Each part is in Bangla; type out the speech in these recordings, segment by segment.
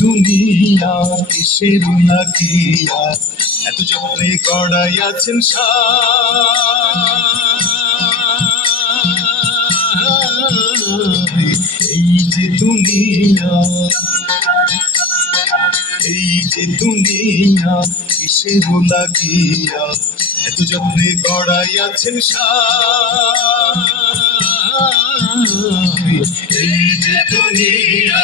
দুনিয়া কিসের লাগিয়া এত যত্নে গড়াইয়াছেন এই যে দুনিয়া, এই যে দুনিয়া কিসের লাগিয়া এত যত্নে গড়াইয়াছেন এই যে দুনিয়া।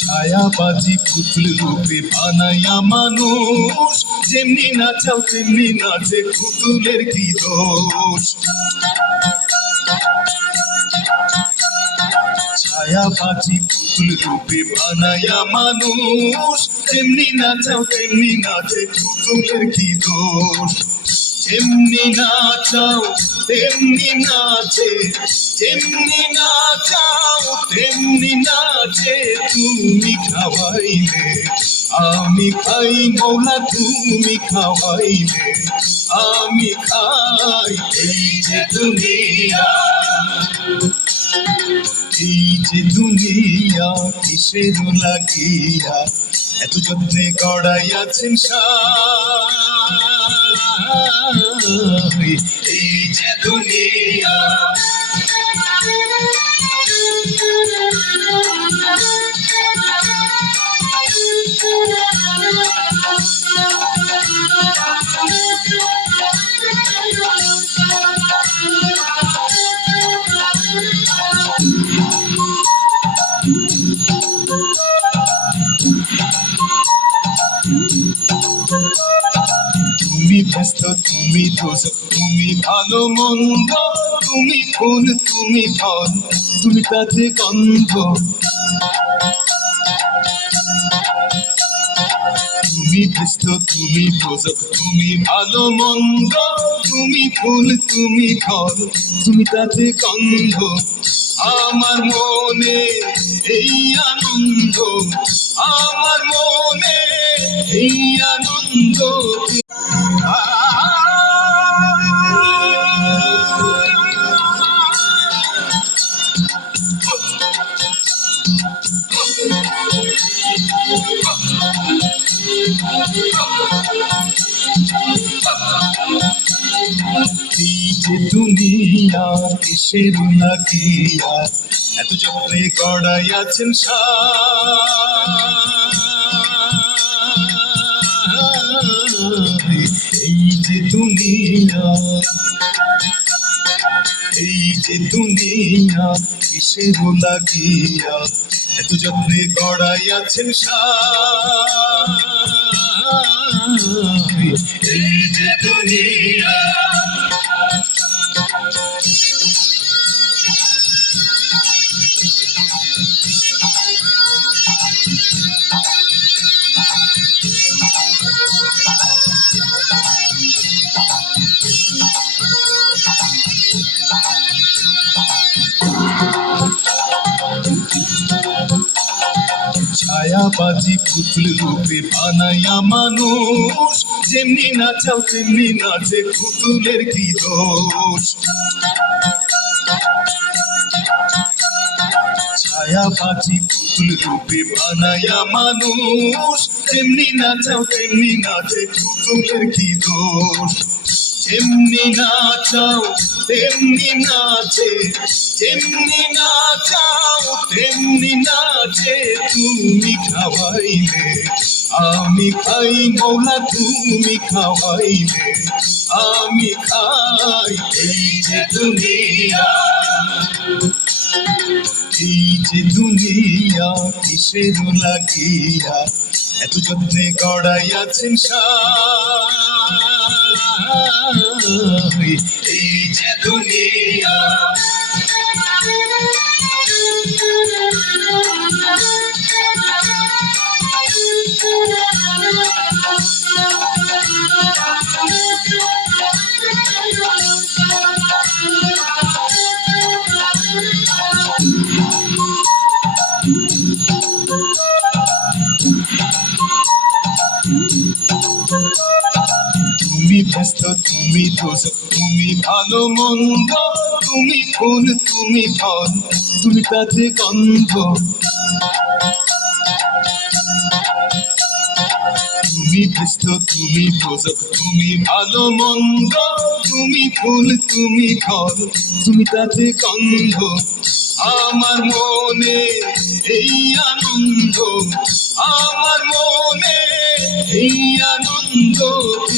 ছায়াবাজি পুতুল রূপে বানাইয়া মানুষ, যেমনি নাচাও তেমনি নাচে, পুতুলের কি দোষ। ছায়াবাজি পুতুল রূপে বানাইয়া মানুষ, যেমনি নাচাও তেমনি নাচে, পুতুলের কি দোষ। যেমনি নাচাও তেমনি নাচে, যেমনি নাচাও তেমনি নাচে, তুমি খাওয়াইলে আমি খাই মৌলা, তুমি খাওয়াইলে আমি খাই। এই যে দুনিয়া, এই যে দুনিয়া কিসের লাগিয়া এত যত্নে গড়াইয়াছেন এই যে দুনিয়া। তুমি ব্যস্ত, তুমি দোষ, তুমি ভালো মন্দ, তুমি ফুল, তুমি ফল, তুমি তাতে গন্ধ। তুমি ব্যস্ত, তুমি দোষ, তুমি ভালো মন্দ, তুমি ফুল, তুমি ফল, তুমি তাতে গন্ধ। আমার মনে এই আনন্দ, আমার মনে এই আনন্দ। এই যে দুনিয়া কিসের লাগিয়া এত যত্নে গড়াইয়াছেন এই যে দুনিয়া, এই যে দুনিয়া কিসের লাগিয়া এত যত্নে গড়াইয়াছেন এই যে দুনিয়া। ছায়াবাজি পুতুল রূপে বানাইয়া মানুষ, যেমনি নাচাও তেমনি নাচে, পুতুলের কি দোষ। ছায়াবাজি পুতুল রূপে বানাইয়া মানুষ, যেমনি নাচাও তেমনি নাচে, পুতুলের কি দোষ। যেমনি নাচাও তেমনি নাচে, যেমনি নাচাও তেমনি নাচে, তুমি খাওয়াইলে আমি খাই মৌলা, তুমি খাওয়াইলে আমি খাই। এই যে দুনিয়া, এই যে দুনিয়া কিসের লাগিয়া এত যত্নে গড়াইয়াছেন ব্যস্ত তুমি দোষক, তুমি ভালো মন্দ, তুমি ফুল তুমি ফল, তুমি তাতে গন্ধ। তুমি ব্যস্ত তুমি দোষক, তুমি ভালো মন্দ, তুমি ফুল তুমি ফল, তুমি তাতে গন্ধ। আমার মনে এই আনন্দ, আমার মনে এই আনন্দ।